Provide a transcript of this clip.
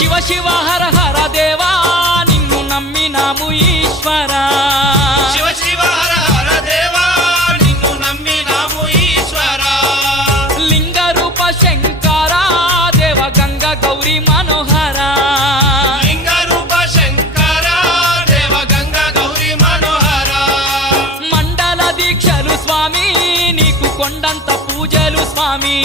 శివ శివ హర హర దేవా నిన్ను నమ్మినాము ఈశ్వరా శివ శివ హర హర దేవా నిన్ను నమ్మినాము ఈశ్వరా లింగ రూప శంకర దేవ గంగ గౌరీ మనోహర లింగ రూప శంకర దేవ గంగ గౌరీ మనోహర మండల దీక్షలు స్వామి నీకు కొండంత పూజలు స్వామి